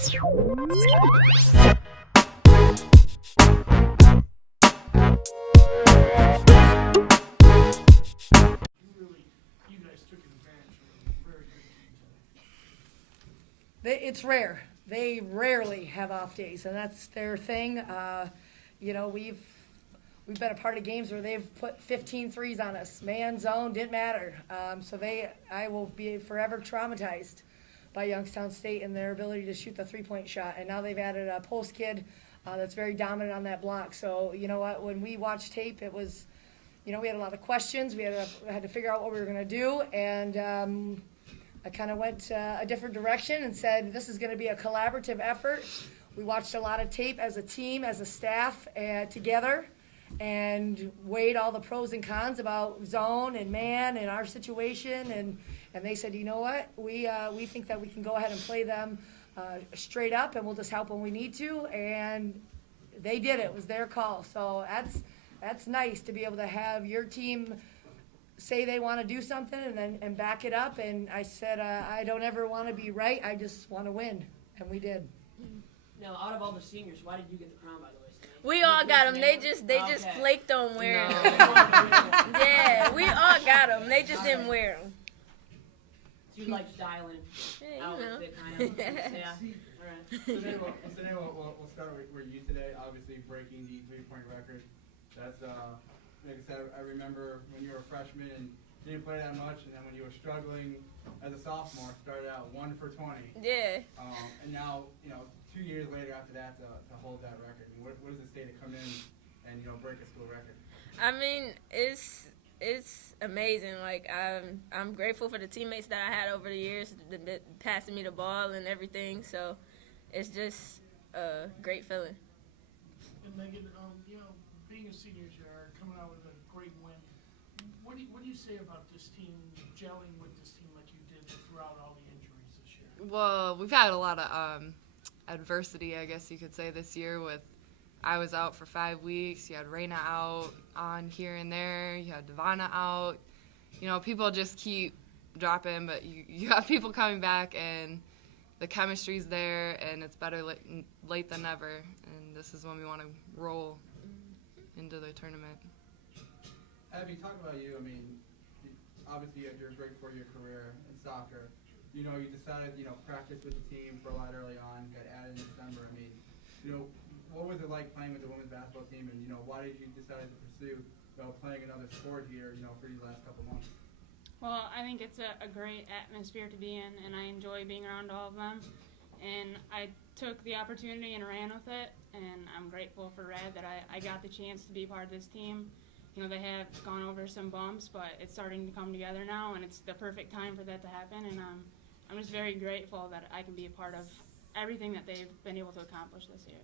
It's rare. They rarely have off days, and that's their thing. We've been a part of games where they've put 15 threes on us. Man, zone, didn't matter. I will be forever traumatized by Youngstown State and their ability to shoot the three-point shot. And now they've added a post kid that's very dominant on that block. So, you know what, when we watched tape, it was, we had a lot of questions. We had to figure out what we were going to do, and I kind of went a different direction and said, this is going to be a collaborative effort. We watched a lot of tape as a team, as a staff, together, and weighed all the pros and cons about zone and man and our situation. And they said, you know what, we think that we can go ahead and play them straight up, and we'll just help when we need to. And they did it. It was their call. So that's nice to be able to have your team say they want to do something and back it up. And I said, I don't ever want to be right. I just want to win. And we did. Now, out of all the seniors, why did you get the crown, by the way? We all got them. They just flaked on wearing them. Yeah, we all got them. They just didn't wear them. So you like styling out with it, kind of. Yeah. All right. So then we'll start with you today. Obviously, breaking the three-point record. That's like I said, I remember when you were a freshman and didn't play that much, and then when you were struggling as a sophomore, started out 1 for 20. Yeah. And now, 2 years later after that to hold that record. I mean, what does it say to come in and break a school record? I mean, it's amazing. Like I'm grateful for the teammates that I had over the years, passing me the ball and everything. So it's just a great feeling. And Megan, being a senior here, coming out with a great win, what do you say about this team gelling with this team like you did throughout all the injuries this year? Well, we've had a lot of adversity, I guess you could say, this year. With I was out for 5 weeks. You had Raina out on here and there. You had Devana out. People just keep dropping, but you have people coming back, and the chemistry's there, and it's better late than never. And this is when we want to roll into the tournament. Abby, talk about you. I mean, obviously you're great for your career in soccer. You decided, practice with the team for a lot early on, got added in December. I mean, what was it like playing with the women's basketball team, and, why did you decide to pursue, playing another sport here, for these last couple months? Well, I think it's a great atmosphere to be in, and I enjoy being around all of them. And I took the opportunity and ran with it, and I'm grateful for Red that I got the chance to be part of this team. They have gone over some bumps, but it's starting to come together now, and it's the perfect time for that to happen. And I'm just very grateful that I can be a part of everything that they've been able to accomplish this year.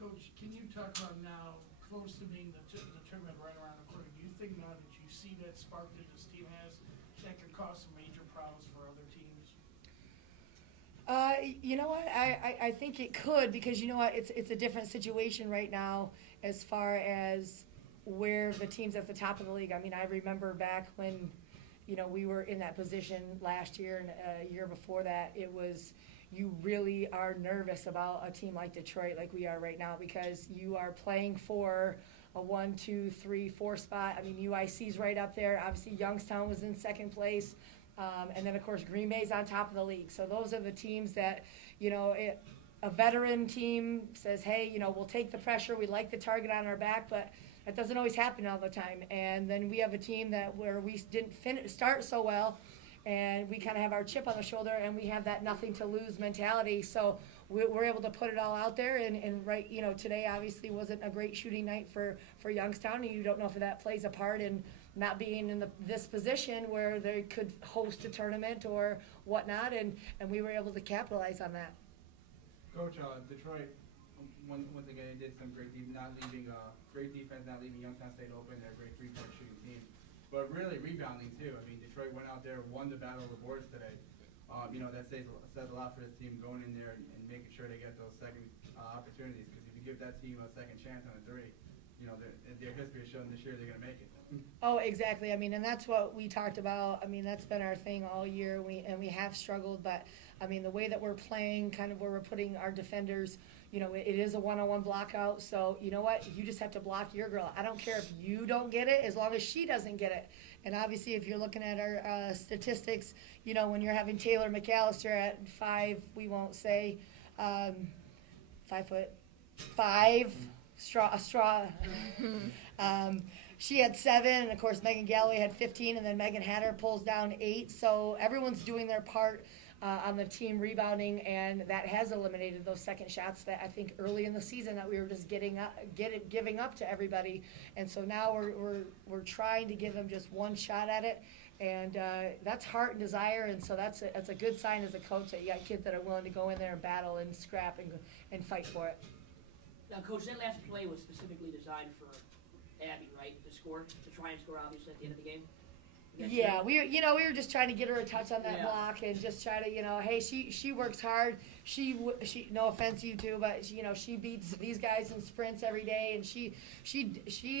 Coach, can you talk about now, close to being the tournament right around the corner, do you think now that you see that spark that this team has, that could cause some major problems for other teams? You know what? I think it could, because it's a different situation right now as far as where the teams at the top of the league. I mean, I remember back when we were in that position last year and a year before that. It was, you really are nervous about a team like Detroit, like we are right now, because you are playing for a 1, 2, 3, 4 spot. I mean, UIC's right up there. Obviously, Youngstown was in second place. And then, of course, Green Bay's on top of the league. So those are the teams that, a veteran team says, hey, we'll take the pressure. We like the target on our back, but that doesn't always happen all the time. And then we have a team where we didn't start so well, and we kind of have our chip on the shoulder, and we have that nothing to lose mentality. So we're able to put it all out there. And right, today obviously wasn't a great shooting night for Youngstown, and you don't know if that plays a part in not being in this position where they could host a tournament or whatnot, and we were able to capitalize on that. Coach, Detroit, once again, they did some great defense, not leaving Youngstown State open. They're a great three-point shooting team, but really rebounding too. I mean, Detroit went out there, won the battle of the boards today. That says a lot for this team, going in there and making sure they get those second opportunities, because if you give that team a second chance on a three, their history has shown this year they're going to make it. Oh, exactly. I mean, and that's what we talked about. I mean, that's been our thing all year. We have struggled, but I mean, the way that we're playing, kind of where we're putting our defenders, you know, it is a one-on-one block out. So, you know what? You just have to block your girl. I don't care if you don't get it, as long as she doesn't get it. And obviously, if you're looking at our statistics, you know, when you're having Taylor McAllister at 5, we won't say 5'5", straw. She had 7, and of course Megan Galloway had 15, and then Megan Hatter pulls down 8. So everyone's doing their part on the team rebounding, and that has eliminated those second shots that I think early in the season that we were just giving up to everybody. And so now we're trying to give them just one shot at it, and that's heart and desire. And so that's a good sign as a coach that you got kids that are willing to go in there and battle and scrap and fight for it. Now, Coach, that last play was specifically designed for Abby, right? To try and score, obviously, at the end of the game. Yeah, we were just trying to get her a touch on that block and just try to, hey, she works hard. She no offense to you two, but she beats these guys in sprints every day, and she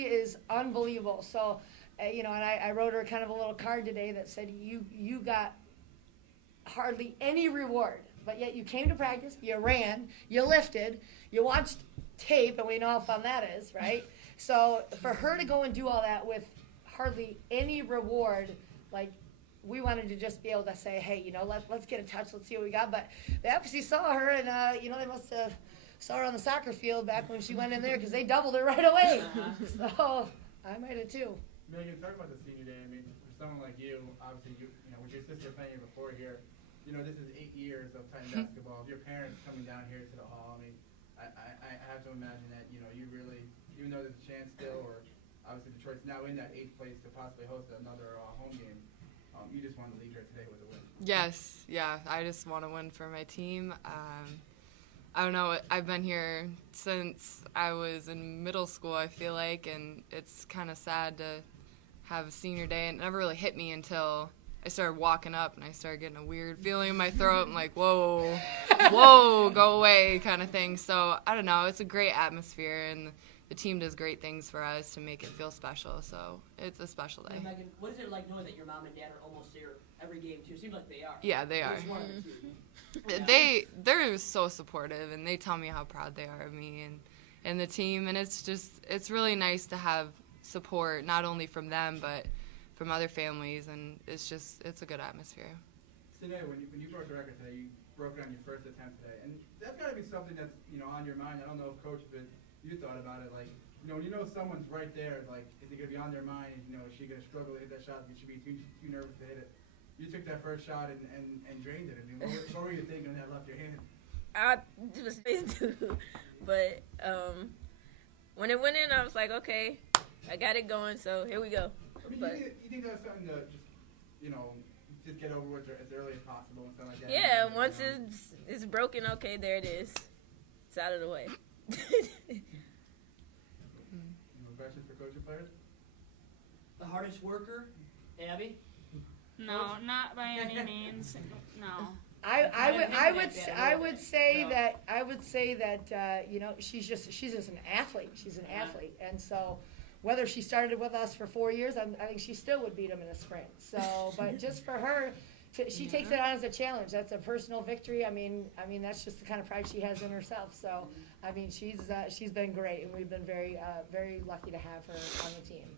is unbelievable. So, and I wrote her kind of a little card today that said you got hardly any reward, but yet you came to practice, you ran, you lifted, you watched tape, and we know how fun that is, right? So for her to go and do all that with hardly any reward, like, we wanted to just be able to say, hey, let's get a touch, let's see what we got. But they obviously saw her, and they must have saw her on the soccer field back when she went in there, because they doubled her right away. So I might have too. Megan, talk about the senior day. I mean, for someone like you, obviously, with your sister playing here before here, this is 8 years of Titan basketball. Of your parents coming down here to the hall, I mean, I have to imagine that, you really, even though there's a chance still, or obviously Detroit's now in that 8th place to possibly host another home game, you just want to leave here today with a win. Yes, yeah, I just want to win for my team. I don't know, I've been here since I was in middle school, I feel like, and it's kind of sad to have a senior day. It never really hit me until I started walking up, and I started getting a weird feeling in my throat. I'm like, whoa, go away kind of thing. So, I don't know, it's a great atmosphere, and the team does great things for us to make it feel special. So, it's a special day. Hey, Megan, what is it like knowing that your mom and dad are almost there every game, too? It seems like they are. Yeah, they are. They're so supportive, and they tell me how proud they are of me and the team. And it's really nice to have support, not only from them, but from other families, and it's a good atmosphere. Today, when you broke the record today, you broke it on your first attempt today, and that's got to be something that's on your mind. I don't know if Coach, but you thought about it, like, when someone's right there, like, is it gonna be on their mind? Is she gonna struggle to hit that shot? Is she be too nervous to hit it? You took that first shot and drained it. I mean, what were you thinking when that left your hand? I was but when it went in, I was like, okay, I got it going, so here we go. I mean, you think that was something to just get over with as early as possible and stuff like that? Yeah, once it's broken, okay, there it is. It's out of the way. Questions for coach and players? The hardest worker, Abby? No, not by any means. No. I would say that she's just an athlete. She's an athlete, and so whether she started with us for 4 years, I think she still would beat them in a sprint. So, but just for her, she takes it on as a challenge. That's a personal victory. I mean that's just the kind of pride she has in herself. So, I mean she's been great, and we've been very very lucky to have her on the team.